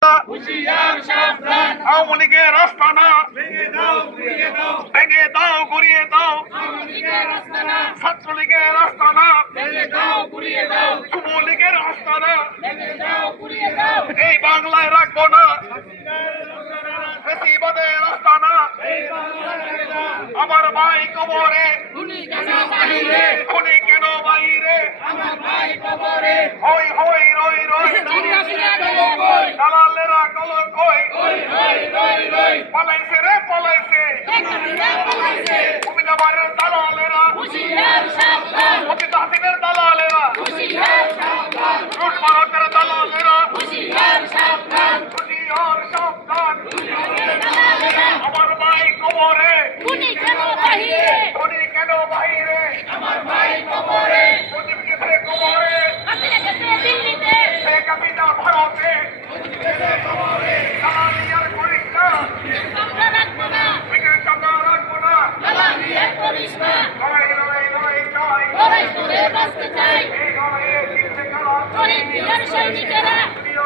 আওয়ামী লীগের আস্তানা ভেঙে দাও গুড়িয়ে দাও, ছাত্রলীগের আস্তানা যুবলীগের আস্তানা এই বাংলায় রাখবো না, ফ্যাসিবাদের আস্তানা আমার ভাই কবরে খুনি কেন বাইরে হই হই রই রই দালালেরা কলঙ্ক পালাইছে রে পালাইছে অভিনবরের দালালেরা অতীত হাসিনের দালালেরা রুট ভারতের দালালেরা হুঁশিয়ার সাবধান আমার ভাই কবরে খুনি কেন বাহিরে আমার ভাই কবরে প্রদীপকে কবরে শেখ হাসিনা ভারতে দালালিয়ার করিস না বিকেল চামড়া রাখবো না লড়াই লড়াই লড়াই চাই এই লড়াইয়ে জিততে কারা